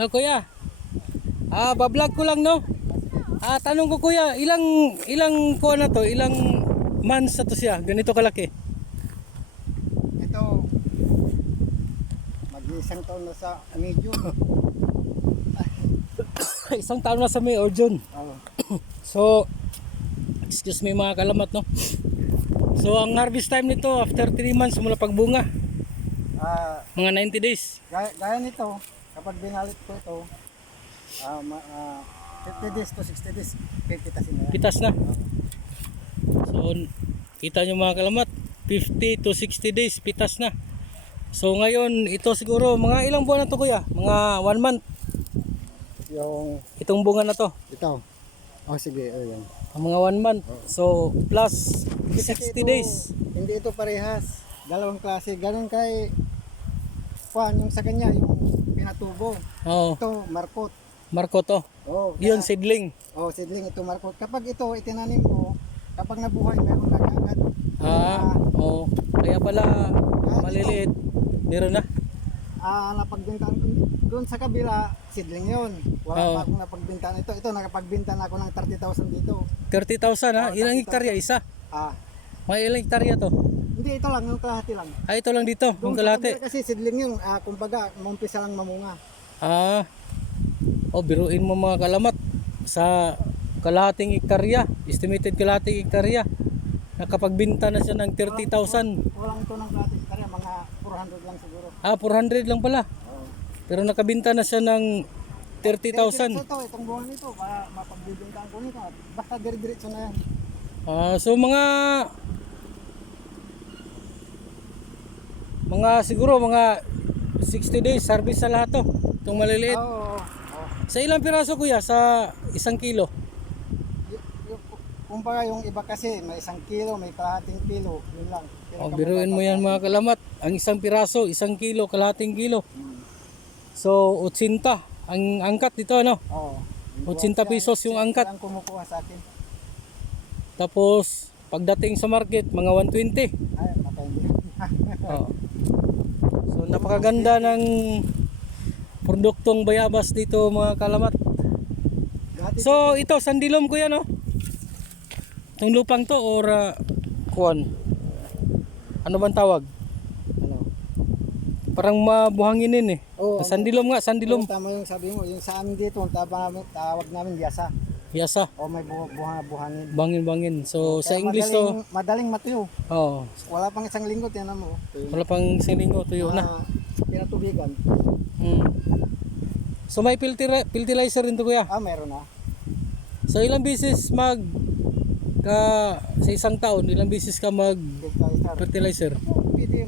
No, kuya. Bablog ko lang, no. Tanong ko, kuya, ilang kuha na to? Ilang months na to siya? Ganito kalaki. Ito, mag-isang taon na sa medyo. Isang taon na sa May or June. Oh. So, excuse me mga kalamat, no. So, ang harvest time nito after 3 months mula pagbunga. Mga 90 days. Gaya nito, kapag binalit ko ito, 50 days to 60 days, pipitasin na yan. Pitas na. So, kita nyo mga kalamat, 50 to 60 days, pitas na. So, ngayon, ito siguro, mga ilang buwan na to, kuya? Mga 1 month. Yung, Itong bunga na to. ito. Oh, sige, oh, yan. Ang mga 1 month. So, plus 60 days. Hindi ito parehas. Dalawang klase. Ganon kay Juan, yung sa kanya, yung pinatubo. Oo. Ito, markot. Marco to. Oh, Yun, seedling. oh, seedling ito, markot. Kapag ito, itinanim mo, kapag nabuhay, meron ka agad. Oo. Kaya pala, maliliit. Meron na. Napagbintaan doon sa kabila, seedling yun. Wala pa akong napagbintaan ito. Ito, nakapagbintaan ako ng 30,000 dito. 30,000 ha? Ilang 30,000. hektarya? Isa? Ah, Mga ilang hektarya to? hindi, ito lang, yung kalahati lang. Ito lang dito, yung Doon sa kalahati. kabila kasi seedling yun, kumbaga, mumpisa lang mamunga. Biruin mo mga kalamat. Sa kalahating hektarya, estimated kalahating hektarya, nakapagbinta na siya ng 30,000. Walang ito ng kalahati hektarya, mga 400 lang siguro. 400 lang pala. Pero nakabinta na siya ng 30,000. Ito, itong buwan nito, mapagbibintaan ko nito. Basta dire-diretso na yan. So mga siguro mga 60 days service sa lahat to. Itong maliliit. Oo. Sa ilang piraso kuya? Sa 1 kilo? Kumbaga yung iba kasi may 1 kilo, may kalahating kilo, yun lang. Biruin mo yan mga kalamat. Ang 1 piraso, 1 kilo, kalahating kilo. So 80 ang angkat dito, ano? Oo. 80 pesos yung angkat. Ang kumukuha sa akin. Tapos pagdating sa market, mga 120. Ay, makaindi. Oo. So napakaganda ng produktong bayabas dito mga kalamat. So ito sandilom kuya, no? Itong lupang to or kuwan? Ano bang tawag? Ano? Parang mabuhanginin eh. Oo, Sandilom nga, sandilom. Tama yung sabi mo, yung sa amin dito, tawag namin yasa. Yasa, O may buhangin. bangin-bangin. So sa Kaya English to, madaling matuyo. oh, Wala pang 1 linggo, tiyan mo. wala pang singlingo, tuyo na. Pinatubigan. So may fertilizer rin to kuya. Meron na. So ilang bisis sa isang taon, ilang bisis ka mag Fertilizer. fertilizer? Pwede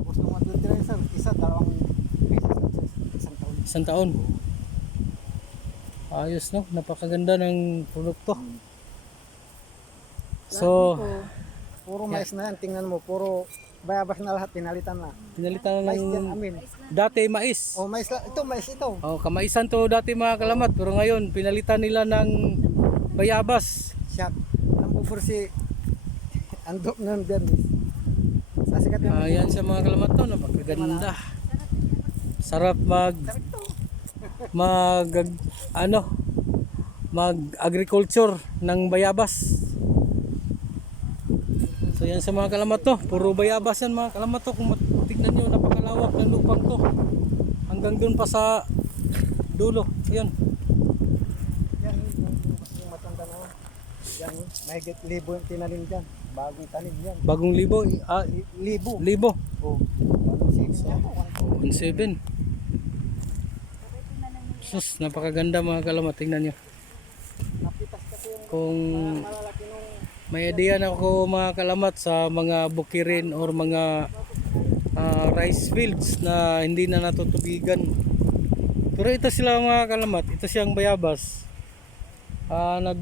gusto mo fertilizer, isa, 2 beses sa isang taon. Isang taon. Ayos, no? Napakaganda ng produkto. So, Puro mais na yan, tingnan mo, puro bayabas na lahat, pinalitan na. pinalitan na Mais yan, ng amin. dati mais. Mais lang, ito, mais ito. Kamaisan to dati mga kalamat, pero ngayon pinalitan nila ng bayabas. Shot. Ang bubur si andok ng Bernis. Sasikat yan. Ayan sa mga kalamat to, napakaganda. Sarap mag agriculture ng bayabas. So yan sa mga kalamat to, puro bayabas yan mga kalamat to. Kung tignan nyo, napakalawak ng lupang to. Hanggang dun pa sa dulo. Yan. Yan, yung matanda na. Yan, may libo yung tinanim dyan. Bagong tanim yan. Bagong libo. Libo. Libo. Oh, bagong savings yan po. 1.7. Sus, napakaganda mga kalamat. Tingnan nyo. Napitas kasi yung Kung malalaki nung may idea na ako mga kalamat sa mga bukirin or mga rice fields na hindi na natutubigan. Pero ito sila mga kalamat. Ito siyang bayabas. Ano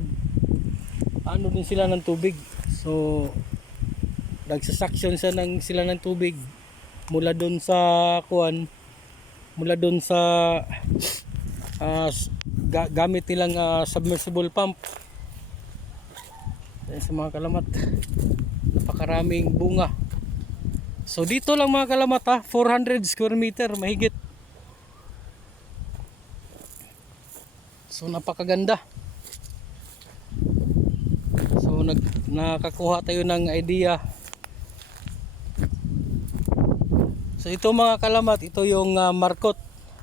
din sila ng tubig. So nagsasaksyon sila ng tubig mula doon sa mula doon sa gamit nilang submersible pump. Sa mga kalamat, napakaraming bunga. So dito lang mga kalamat 400 square meter mahigit. So napakaganda. So nakakuha tayo ng idea. So ito mga kalamat, ito yung markot.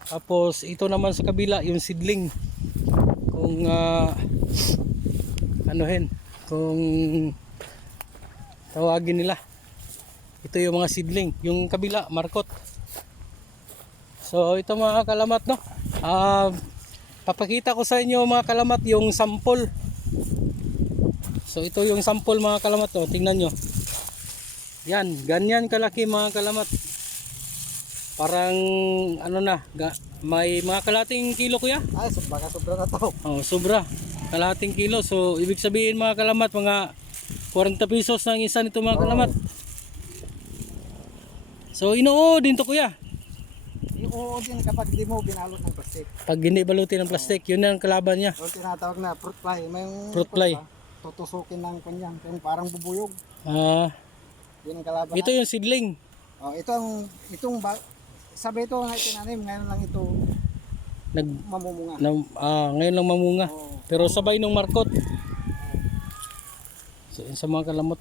Tapos ito naman sa kabila yung seedling. Kung kung tawagin nila. Ito yung mga seedling, yung kabila markot. So ito mga kalamat, no. Papakita ko sa inyo mga kalamat yung sample. So ito yung sample mga kalamat, no. Tingnan nyo. Yan, ganyan kalaki mga kalamat. Parang may mga kalating kilo kuya? Ay, baka sobra na to. Oh, sobra. Kalating kilo. So ibig sabihin mga kalamat, mga 40 pesos ng isa nito mga kalamat. So inuo din to kuya. Oo din kapag di mo binalot ng plastic. Pag hindi balutin ng plastic, yun ang kalaban niya. O tinatawag na fruit fly. May Fruit fly. Tutusukin ng kanyang parang bubuyog. Yun ang kalaban. Ito yung seedling. Oh, sabi ito na itinanim, ngayon lang ito mamumunga. Ngayon lang mamunga. Oh. Pero sabay nung markot. So yun sa mga kalamat,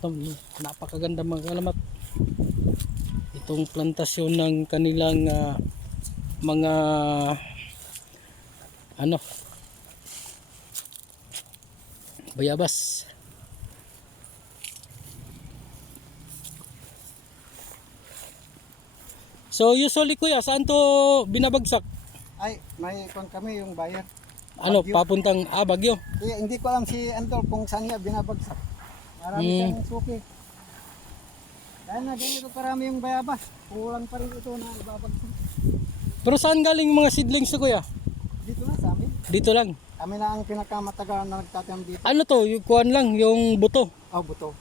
napakaganda mga kalamat. Itong plantasyon ng kanilang mga bayabas. So usually kuya, saan to binabagsak? Ay, may kami yung buyer. Papuntang Baguio. Kaya hindi ko alam si Antol kung saan niya binabagsak. Marami siyang suki. Dahil na ganito karami yung bayabas, kulang pa rin ito na ibabagsak. Pero saan galing yung mga seedlings to kuya? Dito na sa amin. Dito lang. Kami na ang pinakamatagal na nagtatanim dito. Ano to? Yung kuwan lang, yung buto. Oh, buto.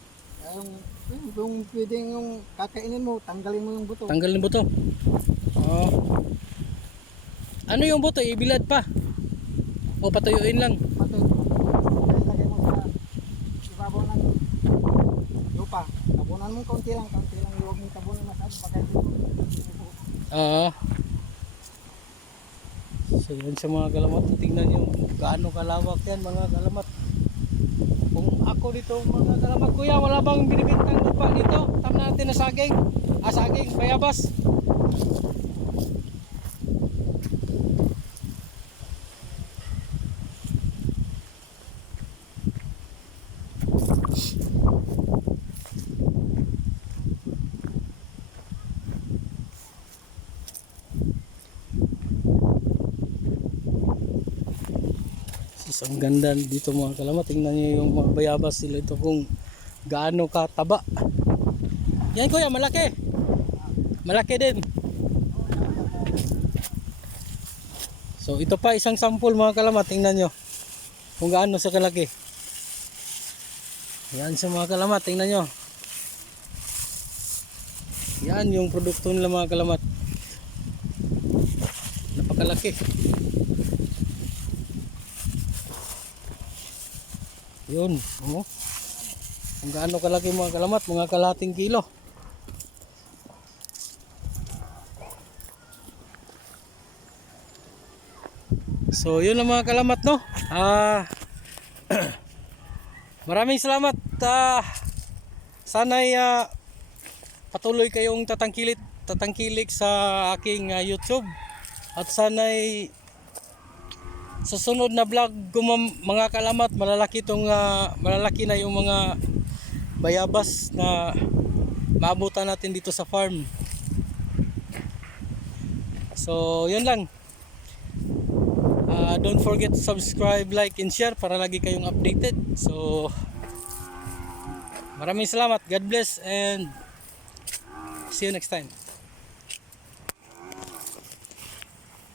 Yung pwedeng yung kakainin mo, tanggalin mo yung buto. Tanggalin buto. Ano yung buto? Ibilad pa? O patuyuin lang? Patay. Kaya lagay mo sa ibabaw ng lupa. Tabunan mo kaunti lang. Huwag mong tabunan masyado. Baka dito. So yun sa mga kalamat. Tingnan nyo gaano kalawak yan mga kalamat. Kung ako dito mga kalamat kuya, wala bang binibintang lupa dito? Tama natin na saging. Saging, bayabas. Ang ganda dito mga kalamat. Tingnan niyo yung mga bayabas sila ito kung gaano kataba. Yan kuya, malaki. Malaki din. So ito pa isang sample mga kalamat. Tingnan nyo kung gaano sa kalaki. Yan sa mga kalamat. Tingnan nyo. Yan yung produkto nila mga kalamat. Napakalaki. Yun, kung gaano kalaki mga kalamat, mga kalating kilo. So yun lang mga kalamat, no. Maraming salamat. Sana'y patuloy kayong tatangkilik sa aking YouTube. At sana'y sa sunod na vlog ko mga kalamat, malalaki na yung mga bayabas na maabutan natin dito sa farm. So yun lang. Don't forget to subscribe, like and share para lagi kayong updated. So maraming salamat. God bless and see you next time.